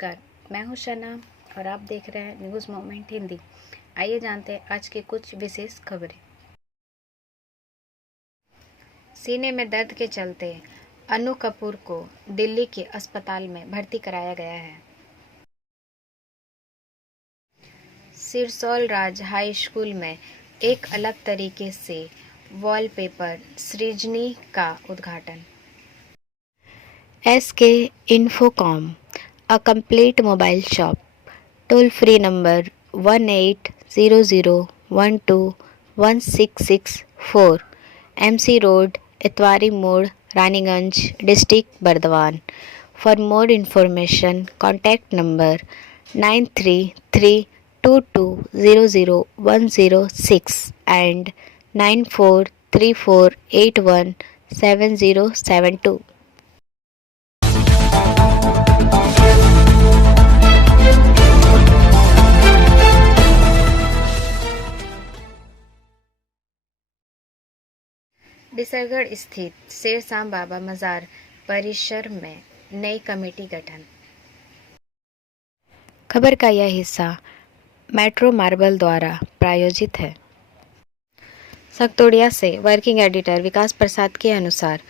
नमस्कार, मैं हूं शना और आप देख रहे हैं न्यूज़ मोमेंट हिंदी। आइए जानते हैं आज की कुछ विशेष खबरें। सीने में दर्द के चलते अनु कपूर को दिल्ली के अस्पताल में भर्ती कराया गया है। सिरसौल राज हाई स्कूल में एक अलग तरीके से वॉलपेपर सृजनी का उद्घाटन। SK Infocom, a complete mobile shop. Toll free number 1800121664, MC Road, Etwari Mode, Raniganj, District Bardhaman. For more information, contact number 9332200106 and 9434817072. डिसरगढ़ स्थित शेरशाह बाबा मजार परिसर में नई कमेटी गठन। खबर का यह हिस्सा मेट्रो मार्बल द्वारा प्रायोजित है। सगतोड़िया से वर्किंग एडिटर विकास प्रसाद के अनुसार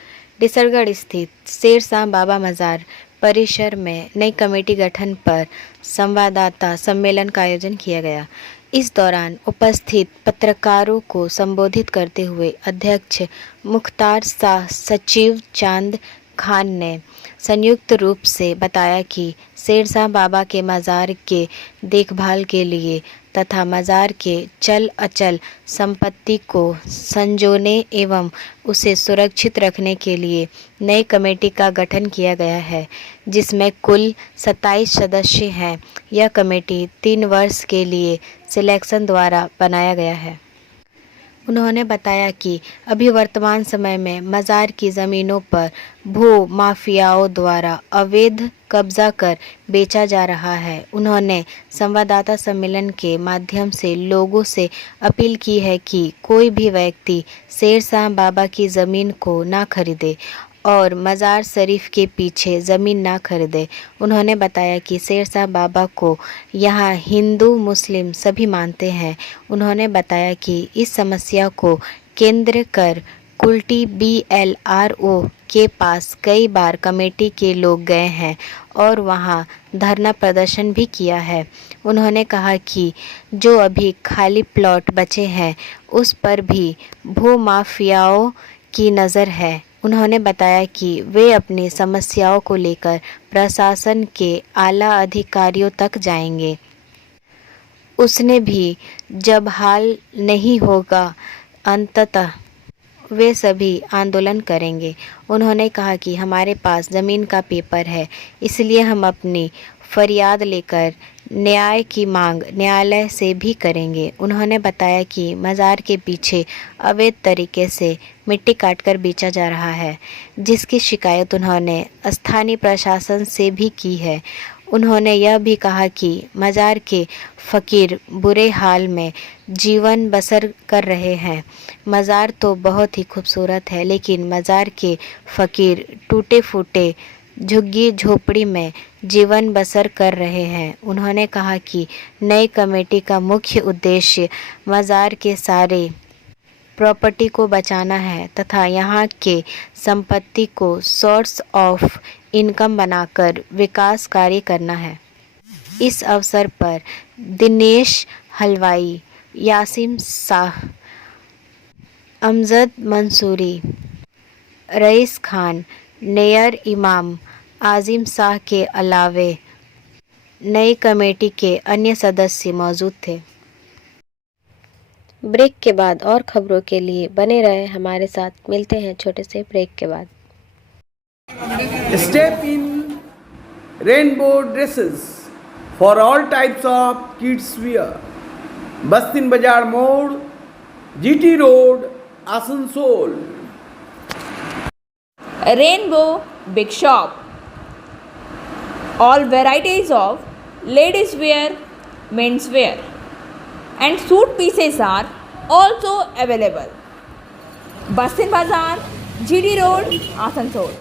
डिसरगढ़ स्थित शेरशाह बाबा मजार परिसर में नई कमेटी गठन पर संवाददाता सम्मेलन का आयोजन किया गया। इस दौरान उपस्थित पत्रकारों को संबोधित करते हुए अध्यक्ष मुख्तार शाह सचिव चांद खान ने संयुक्त रूप से बताया कि शेरशाह बाबा के मज़ार के देखभाल के लिए तथा मज़ार के चल अचल संपत्ति को संजोने एवं उसे सुरक्षित रखने के लिए नई कमेटी का गठन किया गया है, जिसमें कुल 27 सदस्य हैं। यह कमेटी 3 वर्ष के लिए सिलेक्शन द्वारा बनाया गया है। उन्होंने बताया कि अभी वर्तमान समय में मज़ार की ज़मीनों पर भू माफियाओं द्वारा अवैध कब्जा कर बेचा जा रहा है। उन्होंने संवाददाता सम्मेलन के माध्यम से लोगों से अपील की है कि कोई भी व्यक्ति शेरशाह बाबा की ज़मीन को ना खरीदे और मज़ार शरीफ के पीछे ज़मीन ना खरीदे। उन्होंने बताया कि शेरशाह बाबा को यहाँ हिंदू मुस्लिम सभी मानते हैं। उन्होंने बताया कि इस समस्या को केंद्र कर कुल्टी BLRO के पास कई बार कमेटी के लोग गए हैं और वहाँ धरना प्रदर्शन भी किया है। उन्होंने कहा कि जो अभी खाली प्लॉट बचे हैं उस पर भी भू माफियाओं की नज़र है। उन्होंने बताया कि वे अपनी समस्याओं को लेकर प्रशासन के आला अधिकारियों तक जाएंगे। उसने भी जब हाल नहीं होगा अंततः वे सभी आंदोलन करेंगे। उन्होंने कहा कि हमारे पास ज़मीन का पेपर है, इसलिए हम अपनी फरियाद लेकर न्याय की मांग न्यायालय से भी करेंगे। उन्होंने बताया कि मज़ार के पीछे अवैध तरीके से मिट्टी काटकर बेचा जा रहा है, जिसकी शिकायत उन्होंने स्थानीय प्रशासन से भी की है। उन्होंने यह भी कहा कि मज़ार के फ़कीर बुरे हाल में जीवन बसर कर रहे हैं। मज़ार तो बहुत ही खूबसूरत है, लेकिन मज़ार के फ़कीर टूटे फूटे झुग्गी झोपड़ी में जीवन बसर कर रहे हैं। उन्होंने कहा कि नई कमेटी का मुख्य उद्देश्य मज़ार के सारे प्रॉपर्टी को बचाना है तथा यहाँ के संपत्ति को सोर्स ऑफ इनकम बनाकर विकास कार्य करना है। इस अवसर पर दिनेश हलवाई, यासीम शाह, अमजद मंसूरी, रईस खान, नेयर इमाम, आजिम शाह के अलावे नई कमेटी के अन्य सदस्य मौजूद थे। ब्रेक के बाद और खबरों के लिए बने रहे हमारे साथ। मिलते हैं छोटे से ब्रेक के बाद। Step in rainbow dresses for all types of kids wear. Bastin Bazaar Mode, GT Road, Asansol. Rainbow Big Shop. All varieties of ladies wear, men's wear and suit pieces are also available. Bastin Bazaar, GD Road, Asansol.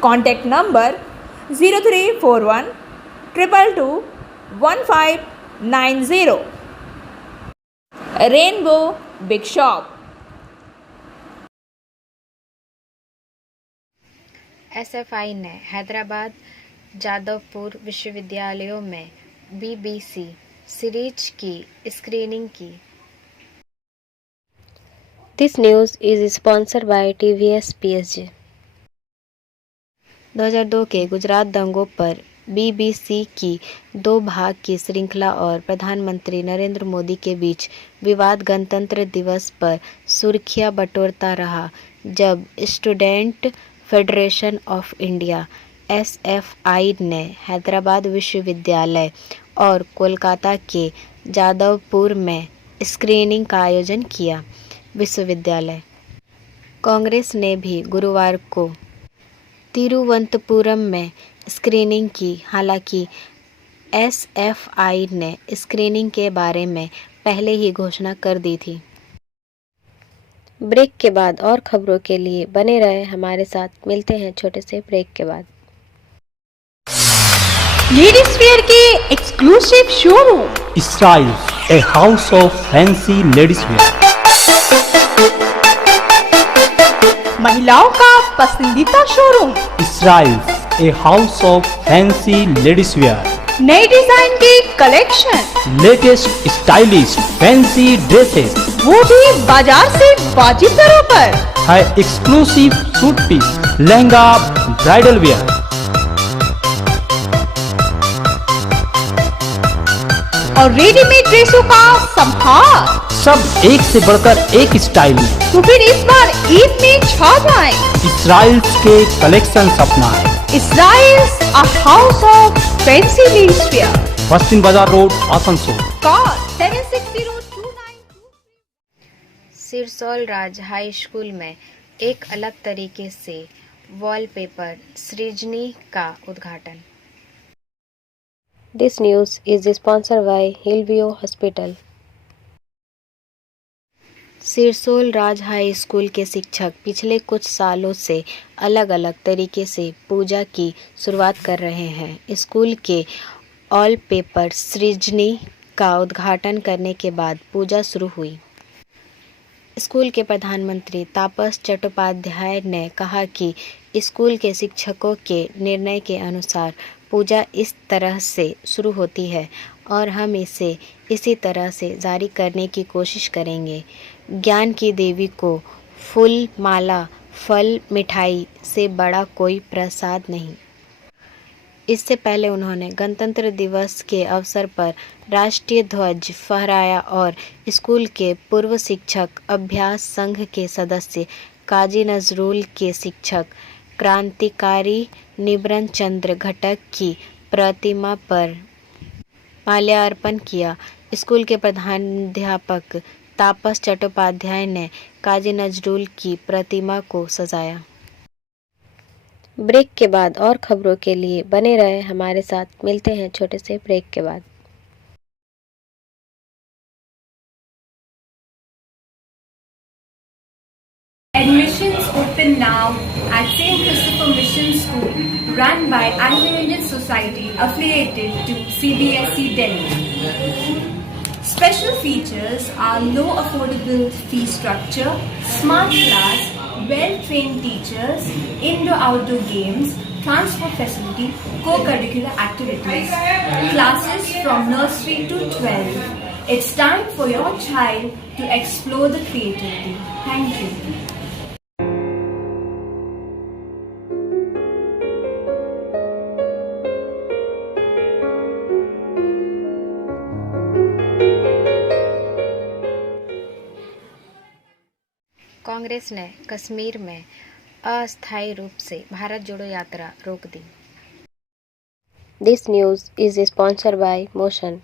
Contact number 0341 221590. Rainbow Big Shop. SFI ने हैदराबाद जादवपुर विश्वविद्यालयों में BBC series की screening की। This news is sponsored by TVS PSJ. 2002 के गुजरात दंगों पर BBC की 2 भाग की श्रृंखला और प्रधानमंत्री नरेंद्र मोदी के बीच विवाद गणतंत्र दिवस पर सुर्खियां बटोरता रहा, जब student federation of India SFI ने हैदराबाद विश्वविद्यालय और कोलकाता के जादवपुर में स्क्रीनिंग का आयोजन किया। विश्वविद्यालय कांग्रेस ने भी गुरुवार को तिरुवनंतपुरम में स्क्रीनिंग की। हालांकि एसएफआई ने स्क्रीनिंग के बारे में पहले ही घोषणा कर दी थी। ब्रेक के बाद और खबरों के लिए बने रहे हमारे साथ। मिलते हैं छोटे से ब्रेक के बाद। लेडीज वेयर के exclusive showroom Styles, a house of fancy ladies wear. महिलाओं का पसंदीदा showroom, Styles, a house of fancy ladies wear. नए डिजाइन के collection, Latest stylish fancy dresses. वो भी बाजार से वाजिब दरों पर। है exclusive suit piece, lehenga, bridal wear. और रेडीमेड ड्रेसों का संभार। सब एक से बढ़कर एक स्टाइल में. तो फिर इस बार ईद में छा जाए। Styles के कलेक्शन अपनाएं. Styles, a house of fancy ladies wear. Paschim Bazar road, Asansol. Call 760292. Sirsaul Raj high school में एक अलग तरीके से वॉलपेपर सृजनी का उद्घाटन। This news is sponsored by Hillview hospital. Sirsaul Raj high school के शिक्षक पिछले कुछ सालों से अलग अलग तरीके से पूजा की शुरुआत कर रहे हैं। स्कूल के ऑल पेपर सृजनी का उद्घाटन करने के बाद पूजा शुरू हुई। स्कूल के प्रधानमंत्री तापस चट्टोपाध्याय ने कहा कि स्कूल के शिक्षकों के निर्णय के अनुसार पूजा इस तरह से शुरू होती है और हम इसे इसी तरह से जारी करने की कोशिश करेंगे। ज्ञान की देवी को फूल, माला, फल, मिठाई से बड़ा कोई प्रसाद नहीं। इससे पहले उन्होंने गणतंत्र दिवस के अवसर पर राष्ट्रीय ध्वज फहराया और स्कूल के पूर्व शिक्षक अभ्यास संघ के सदस्य काजी नजरुल के शिक्षक क्रांतिकारी निबरन चंद्र घटक की प्रतिमा पर माल्यार्पण किया। स्कूल के प्रधानाध्यापक तापस चट्टोपाध्याय ने काजी नजरुल की प्रतिमा को सजाया। ब्रेक के बाद और खबरों के लिए बने रहे हमारे साथ। मिलते हैं छोटे से ब्रेक के बाद। Admissions open now at St. Christopher Mission School, run by Anglo-Indian Society affiliated to CBSE Delhi. Special features are low affordable fee structure, smart class, well-trained teachers, indoor-outdoor games, transport facility, co-curricular activities, classes from nursery to 12. It's time for your child to explore the creativity. Thank you. Congress ने कश्मीर में अस्थायी रूप से भारत जोड़ो यात्रा रोक दी। This news is sponsored by Motion.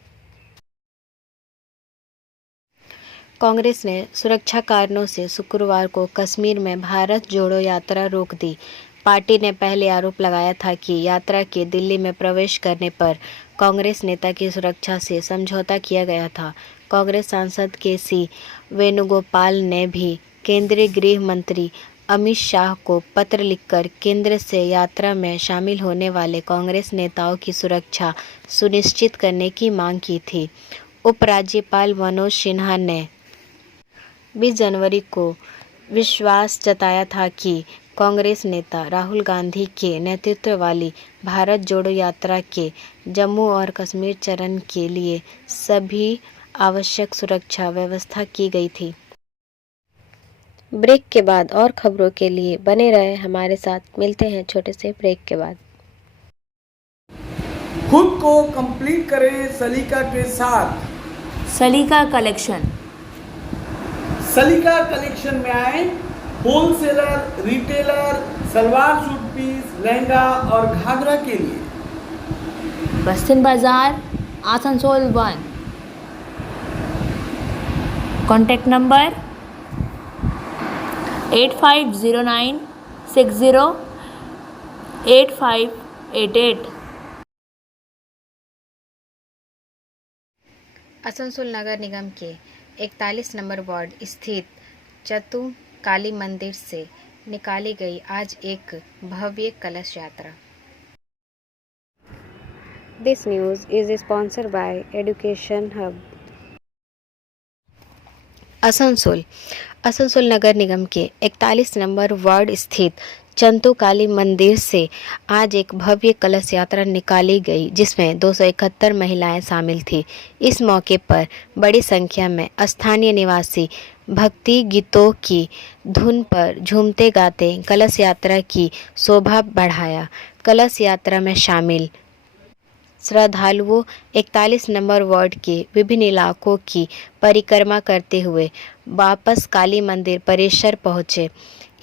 Congress ने सुरक्षा कारणों से शुक्रवार को कश्मीर में भारत जोड़ो यात्रा रोक दी। पार्टी ने पहले आरोप लगाया था कि यात्रा के दिल्ली में प्रवेश करने पर कांग्रेस नेता की सुरक्षा से समझौता किया गया था। कांग्रेस सांसद के सी वेणुगोपाल ने भी केंद्रीय गृह मंत्री अमित शाह को पत्र लिखकर केंद्र से यात्रा में शामिल होने वाले कांग्रेस नेताओं की सुरक्षा सुनिश्चित करने की मांग की थी। उपराज्यपाल मनोज सिन्हा ने 20 जनवरी को विश्वास जताया था कि कांग्रेस नेता राहुल गांधी के नेतृत्व वाली भारत जोड़ो यात्रा के जम्मू और कश्मीर चरण के लिए सभी आवश्यक सुरक्षा व्यवस्था की गई थी। ब्रेक के बाद और खबरों के लिए बने रहे हमारे साथ। मिलते हैं छोटे से ब्रेक के बाद। खुद को कंप्लीट करें सलीका के साथ। सलीका कलेक्शन। सलीका कलेक्शन में आए wholesaler, retailer, salwar suit piece, lehenga और घाघरा के लिए। बस्तिन बाजार, आसनसोल 1। Contact number 8509608588। आसनसोल नगर निगम के 41 नंबर वार्ड स्थित चतु काली मंदिर से निकाली गई आज एक भव्य कलश यात्रा। This news is sponsored by education hub. Asansol नगर निगम के 41 नंबर वार्ड स्थित चंतु काली मंदिर से आज एक भव्य कलश यात्रा निकाली गई, जिसमें 271 महिलाएं शामिल थीं। इस मौके पर बड़ी संख्या में स्थानीय निवासी भक्ति गीतों की धुन पर झूमते गाते कलश यात्रा की शोभा बढ़ाया। कलश यात्रा में शामिल श्रद्धालुओं 41 नंबर वार्ड के विभिन्न इलाकों की परिक्रमा करते हुए वापस काली मंदिर परिसर पहुंचे।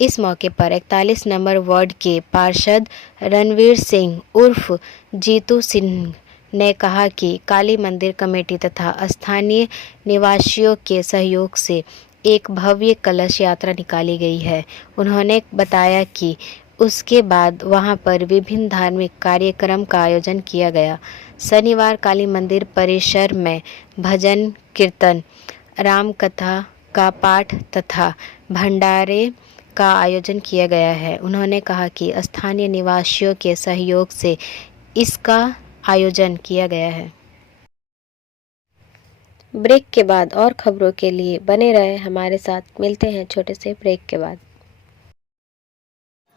इस मौके पर 41 नंबर वार्ड के पार्षद रणवीर सिंह उर्फ जीतू सिंह ने कहा कि काली मंदिर कमेटी तथा स्थानीय निवासियों के सहयोग से एक भव्य कलश यात्रा निकाली गई है। उन्होंने बताया कि उसके बाद वहां पर विभिन्न धार्मिक कार्यक्रम का आयोजन किया गया। शनिवार काली मंदिर परिसर में भजन कीर्तन, राम कथा का पाठ तथा भंडारे का आयोजन किया गया है। उन्होंने कहा कि स्थानीय निवासियों के सहयोग से इसका आयोजन किया गया है। ब्रेक के बाद और खबरों के लिए बने रहे हमारे साथ। मिलते हैं छोटे से ब्रेक के बाद।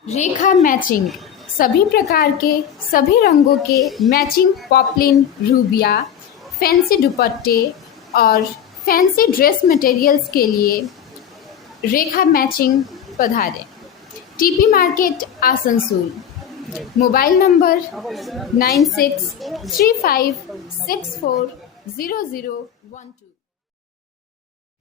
रेखा मैचिंग, सभी प्रकार के सभी रंगों के मैचिंग पॉपलिन, रूबिया, फैंसी दुपट्टे और फैंसी ड्रेस मटेरियल्स के लिए रेखा मैचिंग पधारें। TP market Asansol. Mobile number 9635640012।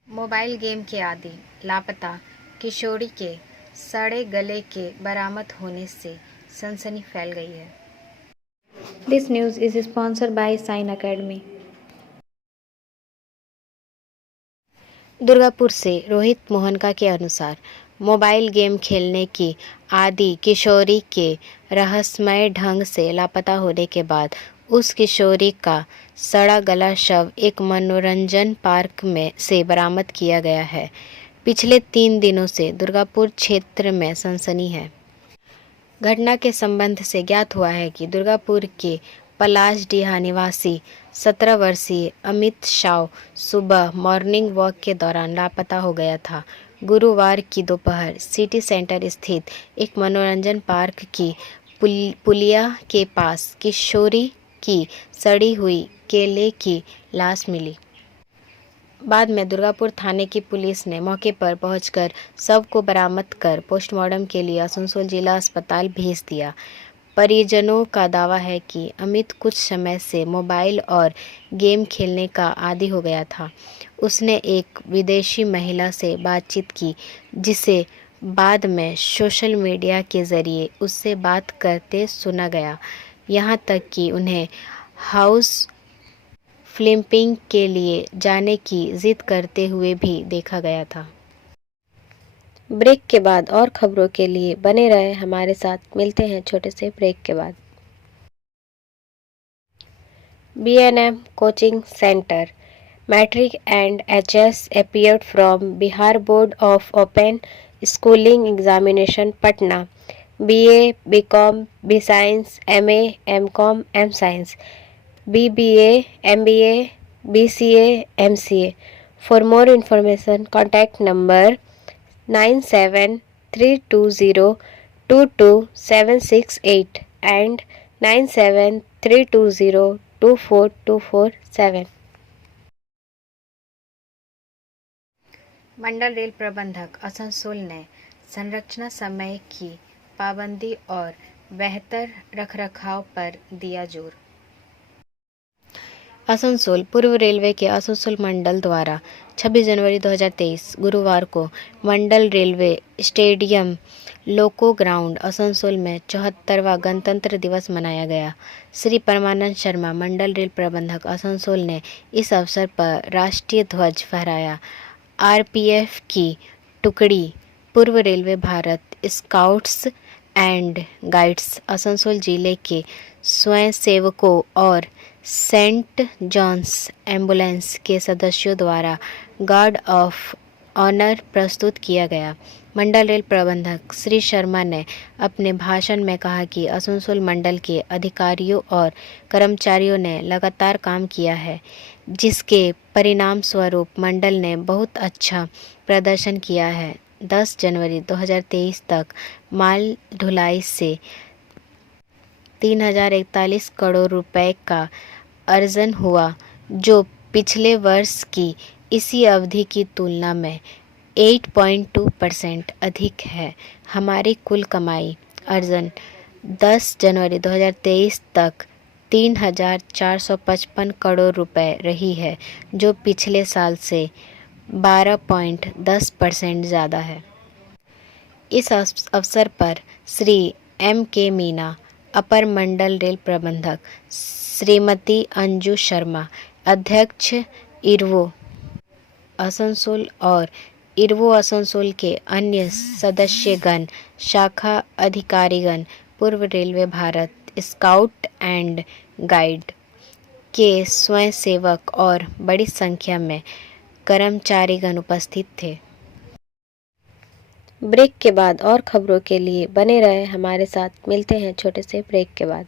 Mobile game के आदी लापता किशोरी के सड़े गले के बरामद होने से सनसनी फैल गई है। This news is sponsored by sine academy. Durgapur से रोहित मोहनका के अनुसार मोबाइल गेम खेलने की आदी किशोरी के रहस्यमय ढंग से लापता होने के बाद उस किशोरी का सड़ा गला शव एक मनोरंजन पार्क में से बरामद किया गया है। पिछले 3 दिनों से दुर्गापुर क्षेत्र में सनसनी है। घटना के संबंध से ज्ञात हुआ है कि दुर्गापुर के पलाशडीहा निवासी 17 वर्षीय अमित शाह सुबह मॉर्निंग वॉक के दौरान लापता हो गया था। गुरुवार की दोपहर सिटी सेंटर स्थित एक मनोरंजन पार्क की पुलिया के पास किशोरी की सड़ी हुई केले की लाश मिली। बाद में दुर्गापुर थाने की पुलिस ने मौके पर पहुंचकर शव को बरामद कर पोस्टमार्टम के लिए आसनसोल जिला अस्पताल भेज दिया। परिजनों का दावा है कि अमित कुछ समय से मोबाइल और गेम खेलने का आदी हो गया था। उसने एक विदेशी महिला से बातचीत की, जिसे बाद में सोशल मीडिया के ज़रिए उससे बात करते सुना गया। यहाँ तक कि उन्हें हाउस फ्लिपिंग के लिए जाने की जिद करते हुए भी देखा गया था। ब्रेक के बाद और खबरों के लिए बने रहे हमारे साथ। मिलते हैं छोटे से ब्रेक के बाद। B&M coaching centre matric and HS appeared from Bihar Board of Open schooling examination Patna, BA, BCom, B Science, MA, MCom, M Science, BBA, MBA, BCA, MCA. For more information, contact number 9732022768 and 9732024247. Mandal rail प्रबंधक आसनसोल ने संरचना समय की पाबंदी और बेहतर रखरखाव पर दिया जोर। आसनसोल पूर्व रेलवे के आसनसोल मंडल द्वारा 26 जनवरी 2023 गुरुवार को मंडल रेलवे स्टेडियम लोको ग्राउंड आसनसोल में 74वां गणतंत्र दिवस मनाया गया। श्री परमानंद शर्मा मंडल रेल प्रबंधक आसनसोल ने इस अवसर पर राष्ट्रीय ध्वज फहराया। RPF की टुकड़ी, पूर्व railway Bharat scouts and guides Asansol जिले के स्वयंसेवकों और सेंट जॉन्स एम्बुलेंस के सदस्यों द्वारा गार्ड ऑफ ऑनर प्रस्तुत किया गया। मंडल रेल प्रबंधक श्री शर्मा ने अपने भाषण में कहा कि आसनसोल मंडल के अधिकारियों और कर्मचारियों ने लगातार काम किया है, जिसके परिणाम स्वरूप मंडल ने बहुत अच्छा प्रदर्शन किया है। 10 जनवरी 2023 तक माल ढुलाई से 3041 करोड़ रुपए का अर्जन हुआ, जो पिछले वर्ष की इसी अवधि की तुलना में 8.2% अधिक है। हमारी कुल कमाई अर्जन 10 जनवरी 2023 तक 3,455 करोड़ रुपए रही है, जो पिछले साल से 12.10% ज़्यादा है। इस अवसर पर श्री M.K. मीना, अपर मंडल रेल प्रबंधक, श्रीमती अंजू शर्मा, अध्यक्ष इरवो आसनसोल और इरवो आसनसोल के अन्य सदस्यगण, शाखा अधिकारीगण, पूर्व railway Bharat scout and guide के स्वयंसेवक और बड़ी संख्या में कर्मचारीगण उपस्थित थे। ब्रेक के बाद और खबरों के लिए बने रहे हमारे साथ। मिलते हैं छोटे से ब्रेक के बाद।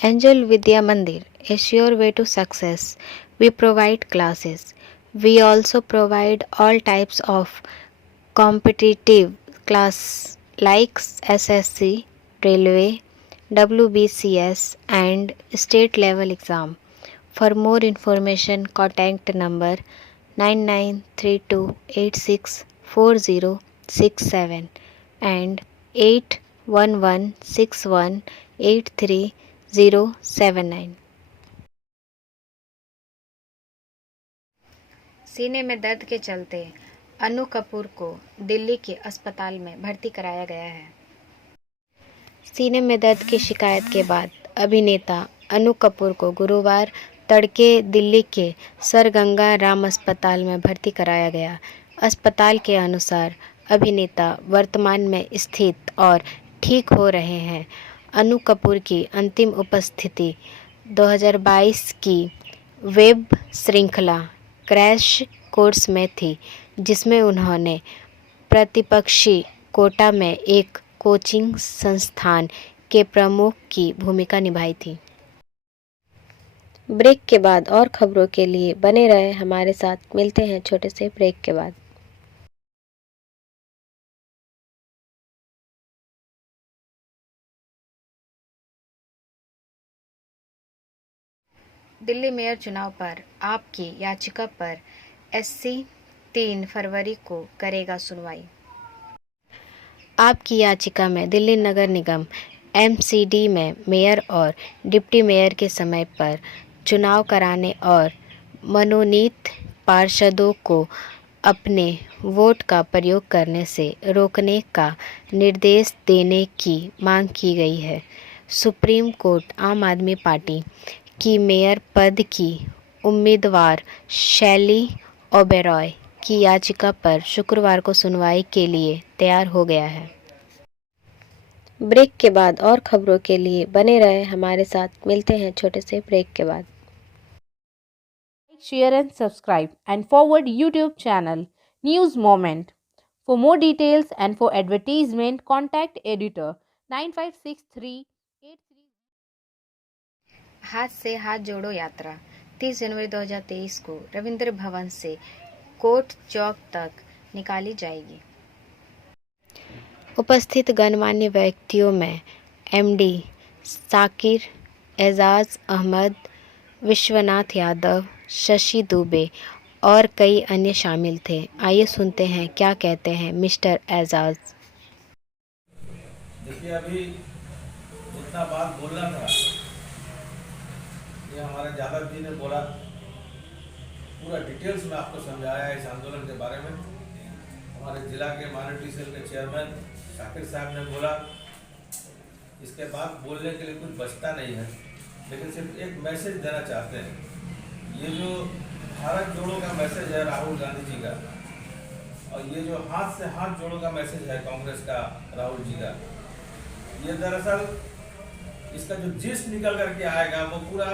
एंजल विद्या मंदिर, a sure way to success. We provide classes. We also provide all types of competitive class like SSC, Railway, WBCS and state level exam. For more information, contact number 9932864067 and 8116183079। सीने में दर्द के चलते अनु कपूर को दिल्ली के अस्पताल में भर्ती कराया गया है। सीने में दर्द की शिकायत के बाद अभिनेता अनु कपूर को गुरुवार तड़के दिल्ली के सर गंगा राम अस्पताल में भर्ती कराया गया। अस्पताल के अनुसार अभिनेता वर्तमान में स्थित और ठीक हो रहे हैं। अनु कपूर की अंतिम उपस्थिति 2022 की वेब श्रृंखला क्रैश कोर्स में थी, जिसमें उन्होंने प्रतिपक्षी कोटा में एक कोचिंग संस्थान के प्रमुख की भूमिका निभाई थी। ब्रेक के बाद और खबरों के लिए बने रहे हमारे साथ। मिलते हैं छोटे से ब्रेक के बाद। दिल्ली मेयर चुनाव पर आपकी याचिका पर SC 3 फरवरी को करेगा सुनवाई। आपकी याचिका में दिल्ली नगर निगम MCD में मेयर और डिप्टी मेयर के समय पर चुनाव कराने और मनोनीत पार्षदों को अपने वोट का प्रयोग करने से रोकने का निर्देश देने की मांग की गई है। सुप्रीम कोर्ट आम आदमी पार्टी की मेयर पद की उम्मीदवार शैली ओबेरॉय की याचिका पर शुक्रवार को सुनवाई के लिए तैयार हो गया है। ब्रेक के बाद और खबरों के लिए बने रहे हमारे साथ। मिलते हैं छोटे से ब्रेक के बाद। Share and subscribe and forward YouTube channel News Moment. For more details and for advertisement, contact editor 956383. हाथ से हाथ जोड़ो यात्रा 30 जनवरी 2023 को रविंद्र भवन से कोर्ट चौक तक निकाली जाएगी। उपस्थित गणमान्य व्यक्तियों में एमडी साकिर, एजाज अहमद, विश्वनाथ यादव, शशि दुबे और कई अन्य शामिल थे। आइए सुनते हैं क्या कहते हैं मिस्टर एजाज। देखिए, अभी जितना बात बोलना था ये हमारे यादव जी ने बोला, पूरा डिटेल्स में आपको समझाया इस आंदोलन के बारे में। हमारे जिला के माइनॉरिटी सेल के चेयरमैन शाकिर साहब ने बोला। इसके बाद बोलने के लिए कुछ बचता नहीं है, लेकिन सिर्फ एक मैसेज देना चाहते हैं। ये जो भारत जोड़ो का मैसेज है राहुल गांधी जी का, और ये जो हाथ से हाथ जोड़ो का मैसेज है कांग्रेस का राहुल जी का, ये दरअसल इसका जो जिस निकल करके आएगा वो पूरा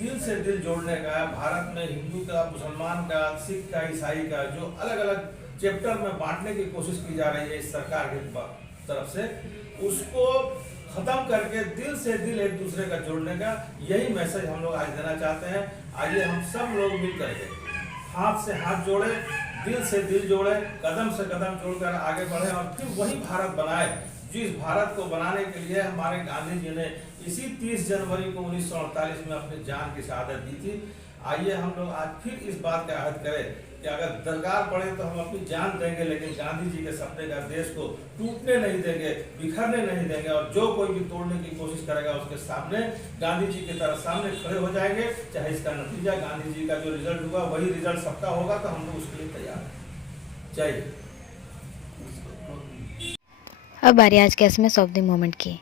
दिल से दिल जोड़ने का, भारत में हिंदू का, मुसलमान का, सिख का, ईसाई का जो अलग अलग चैप्टर में बांटने की कोशिश की जा रही है इस सरकार की तरफ से, उसको खत्म करके दिल से दिल एक दूसरे का जोड़ने का, यही मैसेज हम लोग आज देना चाहते हैं। आइए हम सब लोग मिल करके हाथ से हाथ जोड़े, दिल से दिल जोड़े, कदम से कदम जोड़कर आगे बढ़े और फिर वही भारत बनाए जिस भारत को बनाने के लिए हमारे गांधी जी ने इसी 30 जनवरी को 1948 में अपनी जान की शहादत दी थी। आइए हम लोग आज फिर इस बात का अहद करें कि अगर दरकार पड़े तो हम अपनी जान देंगे, लेकिन गांधी जी के सपने का देश को टूटने नहीं देंगे, बिखरने नहीं देंगे, और जो कोई भी तोड़ने की कोशिश करेगा उसके सामने गांधी जी की तरफ सामने खड़े हो जाएंगे। चाहे इसका नतीजा गांधी जी का जो रिजल्ट हुआ वही रिजल्ट सबका होगा, तो हम लोग उसके लिए तैयार हैं। जय हिंद। अब बारी आज के एसएमएस ऑफ द मोमेंट की।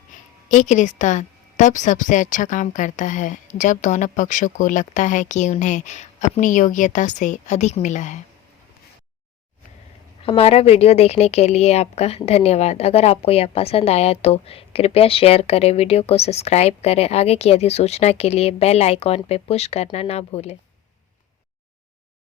एक रिश्ता तब सबसे अच्छा काम करता है जब दोनों पक्षों को लगता है कि उन्हें अपनी योग्यता से अधिक मिला है। हमारा वीडियो देखने के लिए आपका धन्यवाद। अगर आपको यह पसंद आया तो कृपया शेयर करें, वीडियो को सब्सक्राइब करें। आगे की अधिसूचना के लिए बेल आइकॉन पर पुश करना ना भूलें।